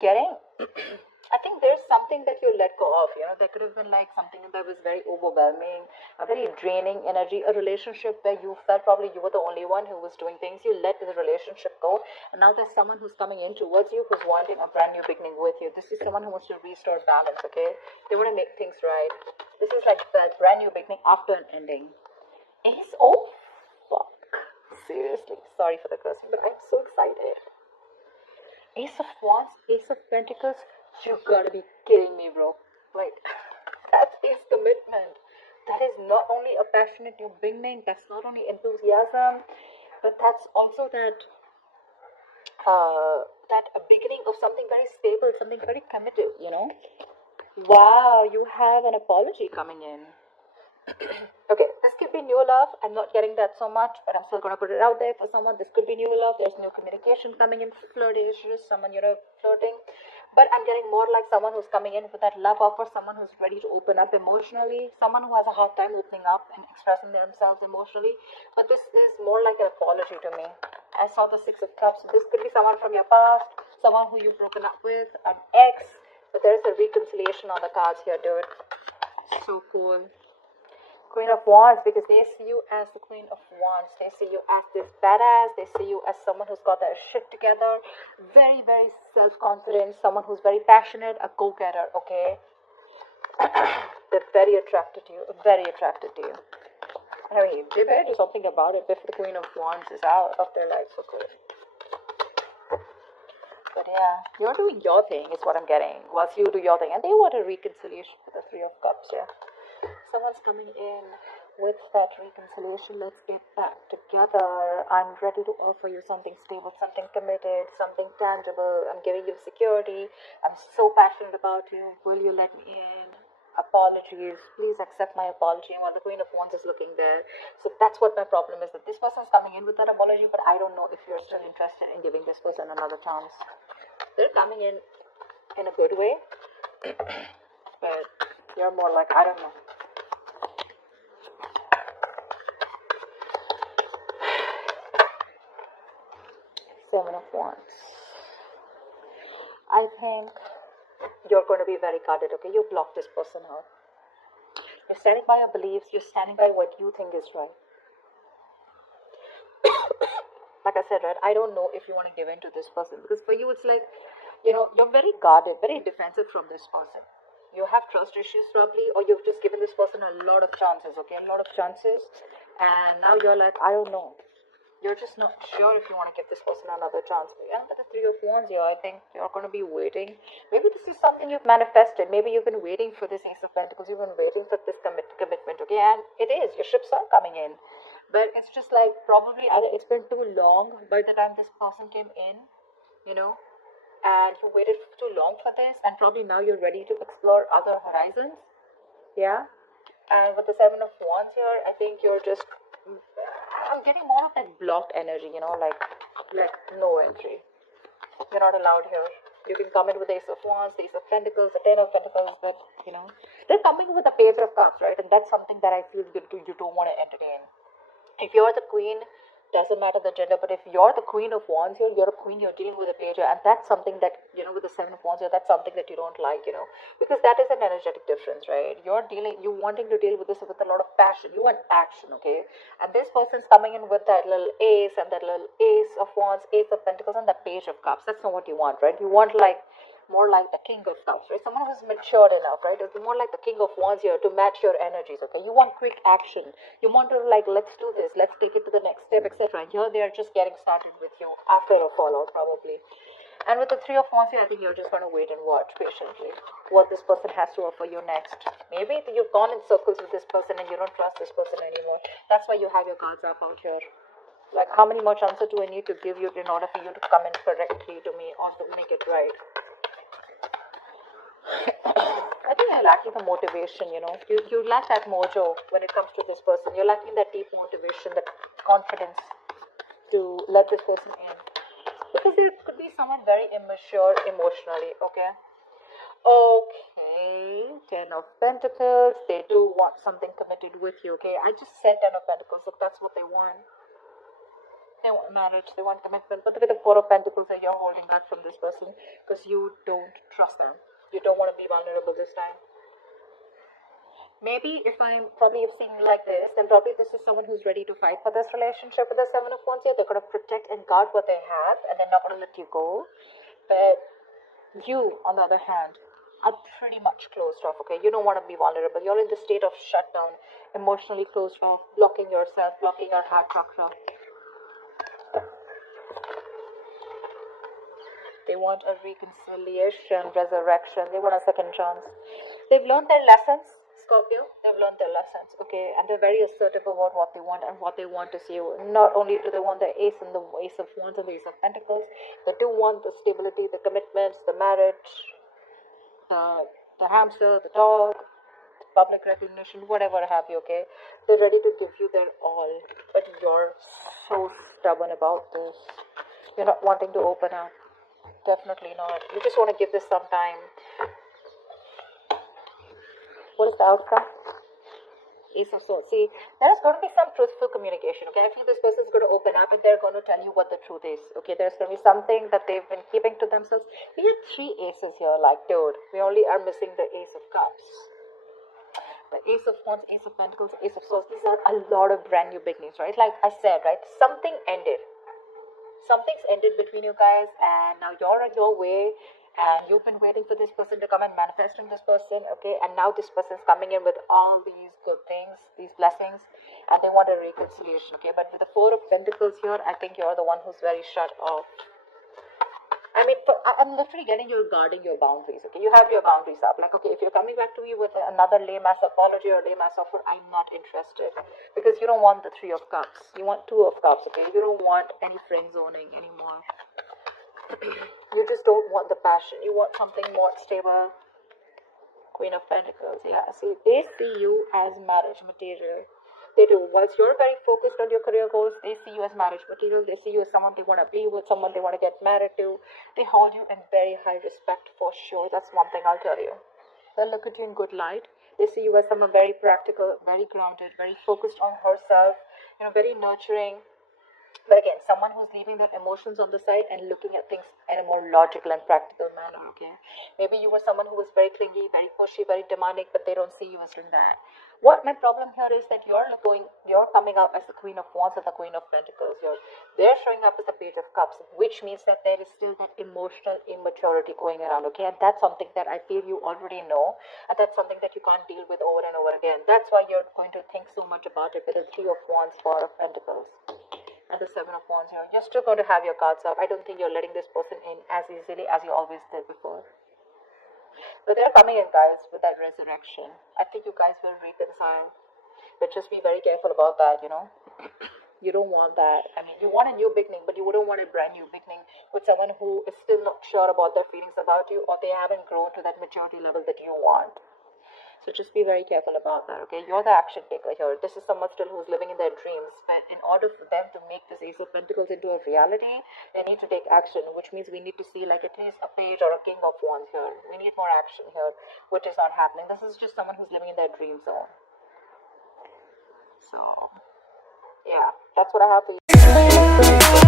getting I think there's something that you let go of, there could have been like something that was very overwhelming, a very draining energy, a relationship where you felt probably you were the only one who was doing things. You let the relationship go, and now there's someone who's coming in towards you who's wanting a brand new beginning with you. This is someone who wants to restore balance, okay? They want to make things right. This is like the brand new beginning after an ending. Oh, fuck. Seriously, sorry for the cursing, but I'm so excited. Ace of Wands, Ace of Pentacles, you gotta be kidding me, bro. Like, that is commitment. That is not only a passionate new beginning, that's not only enthusiasm, but that's also that a beginning of something very stable, something very committed, Wow, you have an apology coming in. Okay, this could be new love. I'm not getting that so much, but I'm still gonna put it out there for someone. This could be new love. There's new communication coming in, flirtatious, someone flirting. But I'm getting more like someone who's coming in with that love offer, someone who's ready to open up emotionally, someone who has a hard time opening up and expressing themselves emotionally. But this is more like an apology to me. I saw the Six of Cups. This could be someone from your past, someone who you've broken up with, an ex. But there's a reconciliation on the cards here, dude. So cool. Queen of Wands, because they see you as the Queen of Wands. They see you as this badass. They see you as someone who's got their shit together. Very, very self-confident. Someone who's very passionate. A go-getter, okay? They're very attracted to you. Very attracted to you. I mean, they better do something about it before the Queen of Wands is out of their life for good. But yeah, you're doing your thing is what I'm getting. Whilst you do your thing. And they want a reconciliation with the Three of Cups, yeah. Someone's coming in with that reconciliation. Let's get back together. I'm ready to offer you something stable, something committed, something tangible. I'm giving you security. I'm so passionate about you. Will you let me in? Apologies. Please accept my apology. While the Queen of Wands is looking there. So that's what my problem is, that this person's coming in with that apology, but I don't know if you're still interested in giving this person another chance. They're coming in a good way, but you're more like, I don't know. Seven of Wands. I think you're going to be very guarded, okay? You block this person out. You're standing by your beliefs. You're standing by what you think is right. Like I said, right, I don't know if you want to give in to this person, because for you it's like, you're very guarded, very defensive from this person. You have trust issues probably, or you've just given this person a lot of chances, okay? A lot of chances. And now you're like, I don't know. You're just not sure if you want to give this person another chance. And with the Three of Wands here, I think you're going to be waiting. Maybe this is something you've manifested. Maybe you've been waiting for this Ace of Pentacles. You've been waiting for this commitment, okay? And it is. Your ships are coming in. But it's just like probably either it's been too long by the time this person came in, and you waited too long for this, and probably now you're ready to explore other horizons. Yeah. And with the Seven of Wands here, I think you're just... I'm getting more of that blocked energy, like no entry. You're not allowed here. You can come in with the Ace of Wands, the Ace of Pentacles, the Ten of Pentacles, but, they're coming with the Page of Cups, right? And that's something that I feel you don't want to entertain. If you're the Queen, doesn't matter the gender, but if you're the Queen of Wands here, you're a queen, you're dealing with a page, and that's something that, with the Seven of Wands here, that's something that you don't like, because that is an energetic difference, right? You wanting to deal with this with a lot of passion. You want action, okay? And this person's coming in with that little ace and that little Ace of Wands, Ace of Pentacles, and that Page of Cups. That's not what you want, right? You want more like the King of Cups, right? Someone who's matured enough, right? It's more like the King of Wands here to match your energies, okay? You want quick action. You want to let's do this, let's take it to the next step, etc. And here they are just getting started with you after a fallout, probably. And with the Three of Wands here, I think you're just going to wait and watch patiently what this person has to offer you next. Maybe you've gone in circles with this person and you don't trust this person anymore. That's why you have your cards up out here. Like, how many more chances do I need to give you in order for you to come in correctly to me or to make it right? I think you're lacking the motivation, You lack that mojo when it comes to this person. You're lacking that deep motivation, that confidence to let this person in. Because there could be someone very immature emotionally, okay? Okay, Ten of Pentacles. They do want something committed with you, okay? I just said Ten of Pentacles. Look, that's what they want. They want marriage, they want commitment, but with the Four of Pentacles, that you're holding back from this person because you don't trust them. You don't want to be vulnerable this time. Maybe if I'm probably seeing like this, then probably this is someone who's ready to fight for this relationship with the Seven of Wands here. They're going to protect and guard what they have, and they're not going to let you go. But you, on the other hand, are pretty much closed off, okay? You don't want to be vulnerable. You're in the state of shutdown, emotionally closed off, blocking yourself, blocking your heart chakra. They want a reconciliation, resurrection. They want a second chance. They've learned their lessons, Scorpio. They've learned their lessons, okay? And they're very assertive about what they want and what they want to see. Not only do they want the Ace and the Ace of Wands and the Ace of Pentacles, they do want the stability, the commitments, the marriage, the hamster, the dog, public recognition, whatever have you, okay? They're ready to give you their all, but you're so stubborn about this. You're not wanting to open up. Definitely not. You just want to give this some time. What is the outcome? Ace of Swords. See, there's going to be some truthful communication, okay? I feel this person is going to open up and they're going to tell you what the truth is, okay? There's going to be something that they've been keeping to themselves. We have 3 aces here, like, dude. We only are missing the Ace of Cups. The Ace of Wands, Ace of Pentacles, Ace of Swords. These are a lot of brand new beginnings, right? Like I said, right? Something ended. Something's ended between you guys, and now you're on your way, and you've been waiting for this person to come and manifesting this person, okay? And now this person's coming in with all these good things, these blessings, and they want a reconciliation, okay? But with the Four of Pentacles here, I think you're the one who's very shut off. I mean, I'm literally getting you're guarding your boundaries, okay? You have your boundaries up. Like, okay, if you're coming back to me with another lame-ass apology or lame-ass offer, I'm not interested. Because you don't want the 3 of Cups. You want 2 of Cups, okay? You don't want any friend zoning anymore. You just don't want the passion. You want something more stable. Queen of Pentacles, yeah. See, they see you as marriage material. They do. Whilst you're very focused on your career goals, they see you as marriage material. They see you as someone they want to be with, someone they want to get married to. They hold you in very high respect for sure. That's one thing I'll tell you. They'll look at you in good light. They see you as someone very practical, very grounded, very focused on herself, very nurturing. But again, someone who's leaving their emotions on the side and looking at things in a more logical and practical manner, okay? Maybe you were someone who was very clingy, very pushy, very demanding, but they don't see you as doing that. What my problem here is that you're coming up as the Queen of Wands and the Queen of Pentacles. They're showing up as the Page of Cups, which means that there is still that emotional immaturity going around, okay? And that's something that I feel you already know, and that's something that you can't deal with over and over again. That's why you're going to think so much about it with the 3 of Wands, 4 of Pentacles, and the 7 of Wands here. You're still going to have your cards up. I don't think you're letting this person in as easily as you always did before. But they're coming in, guys, with that resurrection. I think you guys will reconcile. But just be very careful about that, You don't want that. I mean, you want a new beginning, but you wouldn't want a brand new beginning with someone who is still not sure about their feelings about you, or they haven't grown to that maturity level that you want. So just be very careful about that, okay? You're the action taker here. This is someone still who's living in their dreams. But in order for them to make this Ace of Pentacles into a reality, they need to take action, which means we need to see like at least a Page or a King of Wands here. We need more action here, which is not happening. This is just someone who's living in their dream zone. So, yeah, that's what I have for you.